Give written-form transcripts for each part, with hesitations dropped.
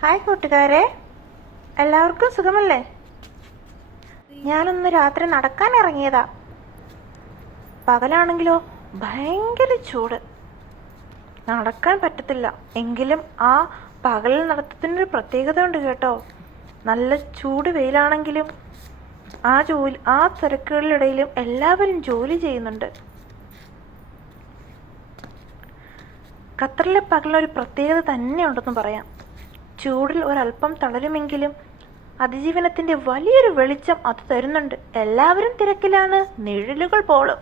Hi കൂട്ടുകാരെ, എല്ലാവർക്കും സുഖമല്ലേ? ഞാനൊന്ന് രാത്രി നടക്കാൻ ഇറങ്ങിയതാ. പകലാണെങ്കിലോ ഭയങ്കര ചൂട്, നടക്കാൻ പറ്റത്തില്ല. എങ്കിലും ആ പകൽ നടത്തത്തിനൊരു പ്രത്യേകത ഉണ്ട് കേട്ടോ. നല്ല ചൂട് വെയിലാണെങ്കിലും ആ തിരക്കുകളിലിടയിലും എല്ലാവരും ജോലി ചെയ്യുന്നുണ്ട്. ഖത്തറിലെ പകലൊരു പ്രത്യേകത തന്നെയുണ്ടെന്ന് പറയാം. ചൂടിൽ ഒരല്പം തളരുമെങ്കിലും അതിജീവനത്തിന്റെ വലിയൊരു വെളിച്ചം അത് തരുന്നുണ്ട്. എല്ലാവരും തിരക്കിലാണ്, നിഴലുകൾ പോലും.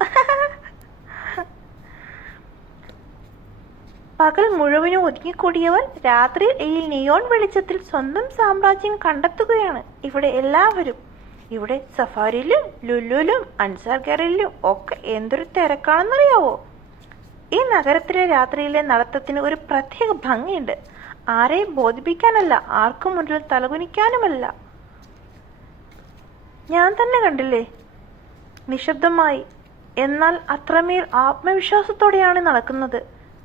പകൽ മുഴുവനും ഒതുങ്ങിക്കൂടിയവർ രാത്രി ഈ നിയോൺ വെളിച്ചത്തിൽ സ്വന്തം സാമ്രാജ്യം കണ്ടെത്തുകയാണ്. ഇവിടെ സഫാരിയിലും ലുലുലും അൻസാർ ഗാലറിയിലും ഒക്കെ എന്തൊരു തിരക്കാണെന്നറിയാവോ? ഈ നഗരത്തിലെ രാത്രിയിലെ നടത്തത്തിന് ഒരു പ്രത്യേക ഭംഗിയുണ്ട്. ആരെയും ബോധിപ്പിക്കാനല്ല, ആർക്കും മുന്നിൽ തലകുനിക്കാനുമല്ല. ഞാൻ തന്നെ കണ്ടില്ലേ, നിശബ്ദമായി, എന്നാൽ അത്രമേൽ ആത്മവിശ്വാസത്തോടെയാണ് നടക്കുന്നത്.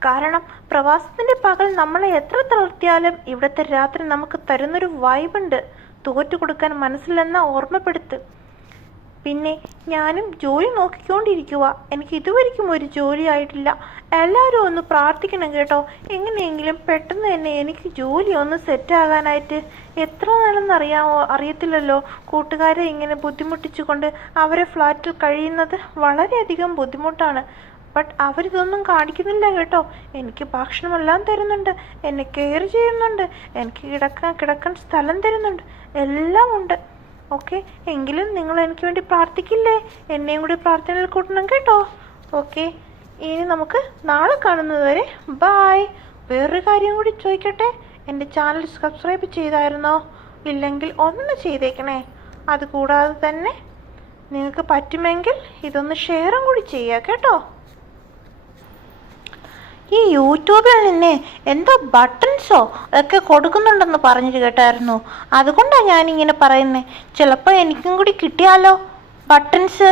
കാരണം പ്രവാസത്തിന്റെ പകൽ നമ്മളെ എത്ര തളർത്തിയാലും ഇവിടുത്തെ രാത്രി നമുക്ക് തരുന്നൊരു വൈബുണ്ട്. തോറ്റു കൊടുക്കാൻ മനസ്സിലെന്ന ഓർമ്മപ്പെടുത്ത്. പിന്നെ ഞാനും ജോലി നോക്കിക്കൊണ്ടിരിക്കുക. എനിക്ക് ഇതുവരെയ്ക്കും ഒരു ജോലി ആയിട്ടില്ല. എല്ലാവരും ഒന്ന് പ്രാർത്ഥിക്കണം കേട്ടോ. എങ്ങനെയെങ്കിലും പെട്ടെന്ന് തന്നെ എനിക്ക് ജോലി ഒന്ന് സെറ്റാകാനായിട്ട്. എത്ര നാളെന്ന് അറിയത്തില്ലല്ലോ കൂട്ടുകാരെ ഇങ്ങനെ ബുദ്ധിമുട്ടിച്ചുകൊണ്ട് അവരെ ഫ്ലാറ്റിൽ കഴിയുന്നത് വളരെയധികം ബുദ്ധിമുട്ടാണ്. ബട്ട് അവരിതൊന്നും കാണിക്കുന്നില്ല കേട്ടോ. എനിക്ക് ഭക്ഷണമെല്ലാം തരുന്നുണ്ട്, എന്നെ കെയർ ചെയ്യുന്നുണ്ട്, എനിക്ക് കിടക്കാൻ സ്ഥലം തരുന്നുണ്ട്, എല്ലാം ഉണ്ട്. ഓക്കെ, എങ്കിലും നിങ്ങൾ എനിക്ക് വേണ്ടി പ്രാർത്ഥിക്കില്ലേ? എന്നെയും കൂടി പ്രാർത്ഥനയിൽ കൂട്ടണം കേട്ടോ. ഓക്കെ, ഇനി നമുക്ക് നാളെ കാണുന്നത് വരെ ബായ്. വേറൊരു കാര്യം കൂടി ചോദിക്കട്ടെ, എൻ്റെ ചാനൽ സബ്സ്ക്രൈബ് ചെയ്തായിരുന്നോ? ഇല്ലെങ്കിൽ ഒന്ന് ചെയ്തേക്കണേ. അതുകൂടാതെ തന്നെ നിങ്ങൾക്ക് പറ്റുമെങ്കിൽ ഇതൊന്ന് ഷെയറും കൂടി ചെയ്യുക കേട്ടോ. ഈ യൂട്യൂബിൽ നിന്ന് എന്തോ ബട്ടൺസോ ഒക്കെ കൊടുക്കുന്നുണ്ടെന്ന് പറഞ്ഞിട്ട് കേട്ടായിരുന്നു. അതുകൊണ്ടാണ് ഞാനിങ്ങനെ പറയുന്നത്. ചിലപ്പോൾ എനിക്കും കൂടി കിട്ടിയാലോ ബട്ടൺസ്.